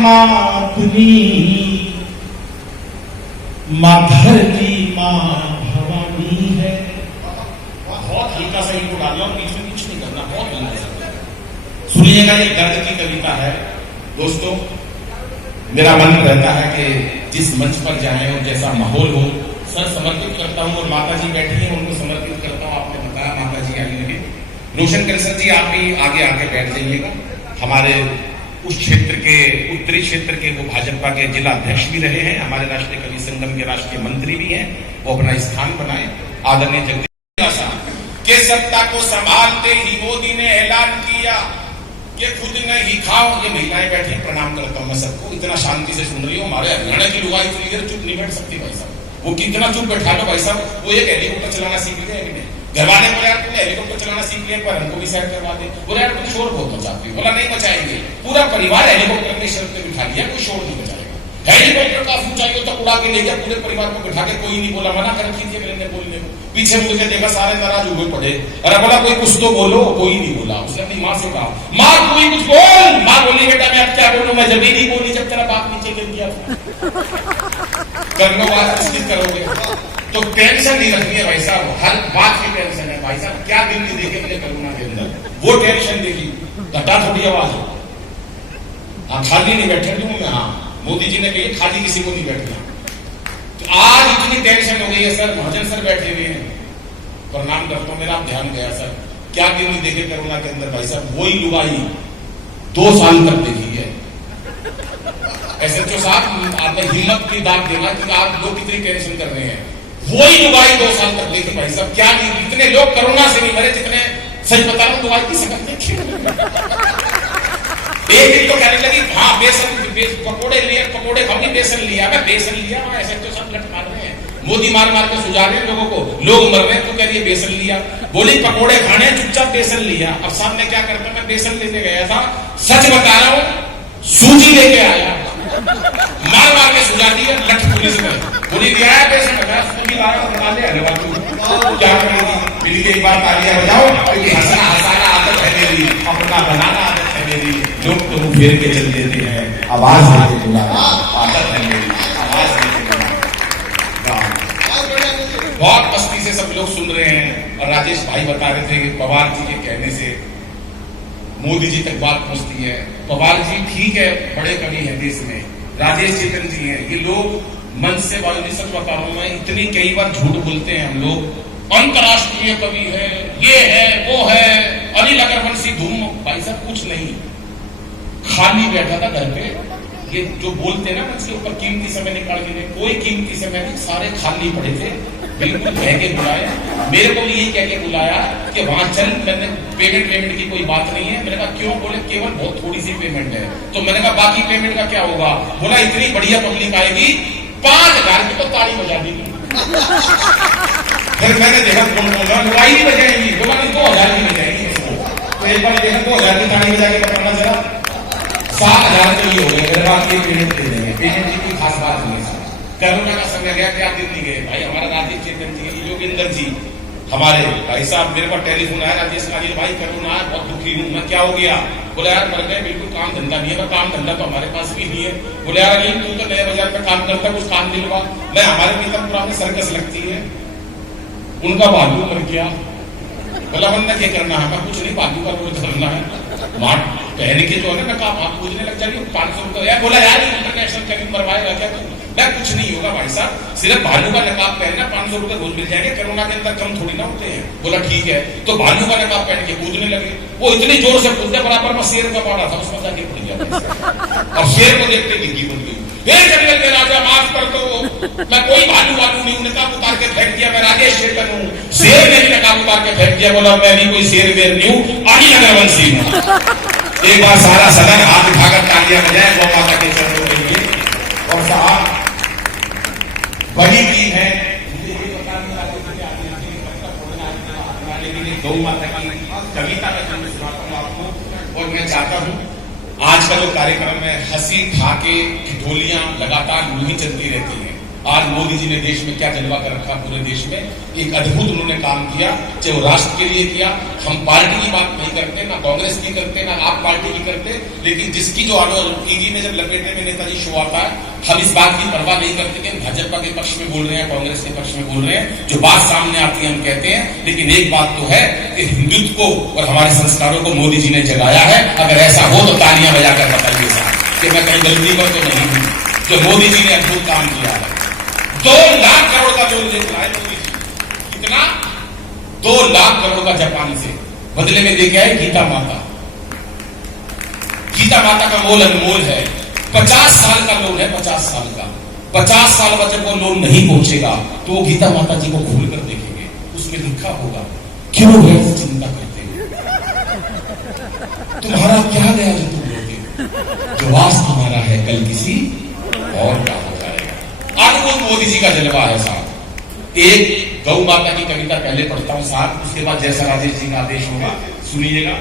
माँ अपनी माधर की माँ भवानी है। बहुत हल्का सा इनको डालना और बीच में कुछ नहीं करना, बहुत हल्का सा सुनिएगा। ये दर्द की कविता है दोस्तों। मेरा मन रहता है कि जिस मंच पर जाए और जैसा माहौल हो, सर समर्पित करता हूं और माता जी बैठी हैं उनको समर्पित करता हूं। आपने बताया माता जी आई लगे। रोशन कृष्ण जी आप भी आगे आके बैठ जाइएगा। हमारे उस क्षेत्र के उत्तरी क्षेत्र के वो भाजपा के जिला अध्यक्ष भी रहे हैं, हमारे राष्ट्रीय कवि संगम के राष्ट्रीय मंत्री भी हैं। वो अपना स्थान बनाए। आदरणीय जगदीश के सत्ता को संभालते ही मोदी ने ऐलान किया कि खुद नहीं खाओ। ये महिलाएं बैठी, प्रणाम करता हूं मैं सबको। इतना शांति से सुन रही हो। हमारे हरियाणा की लुगाई इतनी देर चुप नहीं बैठ सकती भाई साहब। वो कितना चुप बैठा लो भाई साहब। वो एक हेलीकॉप्टर चलाना सीख लिया है। घर वाले बोले यार तुमने हेलीकॉप्टर चलाना सीख लिया, पर हमको भी साइड करवा दे। बोले यार तुम शोर बहुत मचाती हो। बोला नहीं मचाएंगे, पूरा परिवार हेलीकॉप्टर के शर्त पे बिठा लिया, कोई शोर नहीं मचाएगा। हेलीकॉप्टर काफी ऊंचाई तक उड़ा के ले गया, पूरे परिवार को बिठा के। कोई नहीं बोला, मना कर कीजिए मैंने बोलने को। पीछे मुझे देखा, सारे नाराज हुए पड़े। अरे बोला कोई कुछ तो बोलो, कोई नहीं बोला। उसने अपनी माँ से कहा, माँ कोई कुछ बोल। माँ बोली बेटा मैं अब क्या बोलूं, मैं जब ही नहीं बोली जब तेरा बाप नीचे गिर गया। कर लो बात, किसकी करोगे। तो टेंशन नहीं रखनी है भाई साहब, हर बात की टेंशन है भाई साहब। क्या दिन नहीं देखे मुझे करुणा के अंदर, वो टेंशन देखी। घटा थोड़ी आवाज, हाँ खाली नहीं बैठे हूं मैं। हाँ मोदी जी ने कही खाली किसी को नहीं बैठना। तो आज इतनी टेंशन हो गई है सर। महाजन सर बैठे हुए हैं, प्रणाम करता हूं। मेरा ध्यान गया सर, क्या दिन नहीं देखे करुणा के अंदर भाई साहब। वही लुगाई 2 साल तक देखी है। एसएचओ साहब आपने हिम्मत की दाद देना कि आप लोग कितनी टेंशन कर रहे हैं। वही लुगाई 2 साल तक देखी भाई साहब। क्या नहीं, इतने लोग कोरोना से नहीं मरे जितने, सच बता रहा हूं, लुगाई की सकत देखी। एक दिन तो कहने लगी हाँ बेसन पकोड़े लिए, पकोड़े खाओगी, बेसन लिया। मैं बेसन लिया, वहां एसएचओ साहब लट मार रहे हैं। मोदी मार मार के सुझा रहे हैं लोगों को, लोग मर रहे हैं तो कह रही है बेसन लिया। बोली पकोड़े खाने, चुपचाप बेसन लिया। अब सामने क्या करता, मैं बेसन लेने गया था, सच बता रहा हूं, सूजी लेके आया, मार मार के सुझा दिया। लठ पुलिस में बोली दिया है बेसन, सूजी लाया बना ले। अरे बाबू क्या करेगी, मिली एक बार तालियां बजाओ, क्योंकि हंसना हंसाना आदत है मेरी, अपना बनाना आदत है मेरी। लोग तो मुंह फेर के चल देते हैं, आवाज देके बुलाना आदत है मेरी, आवाज देके बुलाना। बहुत मस्ती से सब लोग सुन रहे हैं। और राजेश भाई बता रहे थे कि पवार जी के कहने से मोदी जी तक बात पहुंचती है। पवार जी ठीक है, बड़े कवि है देश में, राजेश चेतन जी हैं, ये लोग मन से बात सच बता रहा हूं मैं। इतनी कई बार झूठ बोलते हैं हम लोग, अंतरराष्ट्रीय कवि है, ये है वो है, अनिल अगरवंशी धूम। भाई साहब कुछ नहीं, खाली बैठा था घर पे। ये जो बोलते ना उसके ऊपर कीमती समय निकाल के, कोई कीमती समय नहीं, सारे खाली पड़े थे। बिल्कुल कह के बुलाया, मेरे को यही कह के बुलाया कि वहां चल। मैंने पेमेंट की कोई बात नहीं है। मैंने कहा क्यों, बोले केवल बहुत थोड़ी सी पेमेंट है। तो मैंने कहा बाकी पेमेंट का क्या होगा। बोला इतनी बढ़िया पब्लिक आएगी, 5,000 की तो ताली बजा देगी। फिर मैंने देखा कौन बोल रहा, लुगाई नहीं बजाएंगी। बोला 2,000 की बजाएंगी। तो एक बार देखा 2,000 की ताली बजा के बताना जरा, 7,000 तो ये हो गया। मेरे बात पेमेंट दे देंगे, पेमेंट की कोई खास बात नहीं है। करुणा का समय गया, क्या दिन नहीं गए भाई। हमारा राजेश चेतन जी, योगेंद्र जी, हमारे भाई साहब, मेरे पास टेलीफोन आया, राजेश काजी भाई करुणा है, बहुत दुखी हूं मैं। क्या हो गया। बोला यार मर गए, बिल्कुल काम धंधा नहीं है। काम धंधा तो हमारे पास भी नहीं है। बोले यार अनिल तू तो नए बाजार में काम करता, कुछ काम नहीं हुआ। मैं हमारे पीतमपुरा में सर्कस लगती है, उनका भालू मर गया। बोला बंदा क्या करना है, मैं कुछ नहीं, भालू का रोल करना है। मार्ट पहन के जो है ना नकाब, आप पूछने लग जाएगी 500 रुपया। बोला यार इंटरनेशनल कभी मरवाएगा क्या तू। मैं कुछ नहीं होगा भाई साहब, सिर्फ भालू का नकाब पहनना, 500 रुपए रोज मिल जाएंगे। कोरोना के अंदर कम थोड़ी ना होते हैं। बोला ठीक है। तो भालू का नकाब पहन के कूदने लगे। वो इतनी जोर से कूदने, बराबर में शेर का पाड़ा था, उसमें जाके कूद गया। और शेर को देखते गिद्दी बन गई। फिर जंगल के राजा माफ कर दो, मैं कोई भालू नहीं हूं। नकाब उतार के फेंक दिया, मैं राजेश चेतन हूं। शेर ने भी नकाब उतार के फेंक दिया। बोला मैं भी कोई शेर वेर नहीं हूं, अनिल अगरवंशी हूं। एक बार सारा सदन हाथ उठाकर तालियां बजाए गौ माता के चरणों के लिए। और साहब बड़ी टीम है, मुझे ये पता नहीं गौ माता की कविता का मैं सुनाता हूँ आपको। और मैं चाहता हूँ आज का जो कार्यक्रम है, हंसी ठाके ठिठोलियां लगातार यूं ही चलती रहती है। आज मोदी जी ने देश में क्या जलवा कर रखा, पूरे देश में एक अद्भुत उन्होंने काम किया, चाहे वो राष्ट्र के लिए किया। हम पार्टी की बात नहीं करते, ना कांग्रेस की करते, ना आप पार्टी की करते, लेकिन जिसकी जो टीवी में जब लपेटे में नेताजी शो आता है, हम इस बात की परवाह नहीं करते कि भाजपा के पक्ष में बोल रहे हैं, कांग्रेस के पक्ष में बोल रहे हैं। जो बात सामने आती है हम कहते हैं। लेकिन एक बात तो है कि हिंदुत्व को और हमारे संस्कारों को मोदी जी ने जगाया है। अगर ऐसा हो तो तालियां बजाकर बताइए साहब कि मैं कहीं गलती पर तो नहीं हूं। जो मोदी जी ने अद्भुत काम किया है, 2 लाख करोड़ का लोन लेकर आए मोदी जी। कितना? 2 लाख करोड़ का जापान से, बदले में लेके आए गीता माता। गीता माता का मोल अनमोल है। 50 साल का लोन है, 50 साल का। 50 साल बाद जब वो लोन नहीं पहुंचेगा तो वो गीता माता जी को खोल कर देखेंगे, उसमें लिखा होगा क्यों है चिंता करते हैं, तुम्हारा क्या गया जो तुम लोगे, जो वास तुम्हारा है कल किसी और का हो जाएगा। अद्भुत मोदी जी का जलवा है साहब। एक गौ माता की कविता पहले पढ़ता हूं साहब, उसके बाद जैसा राजेश जी का आदेश होगा सुनिएगा।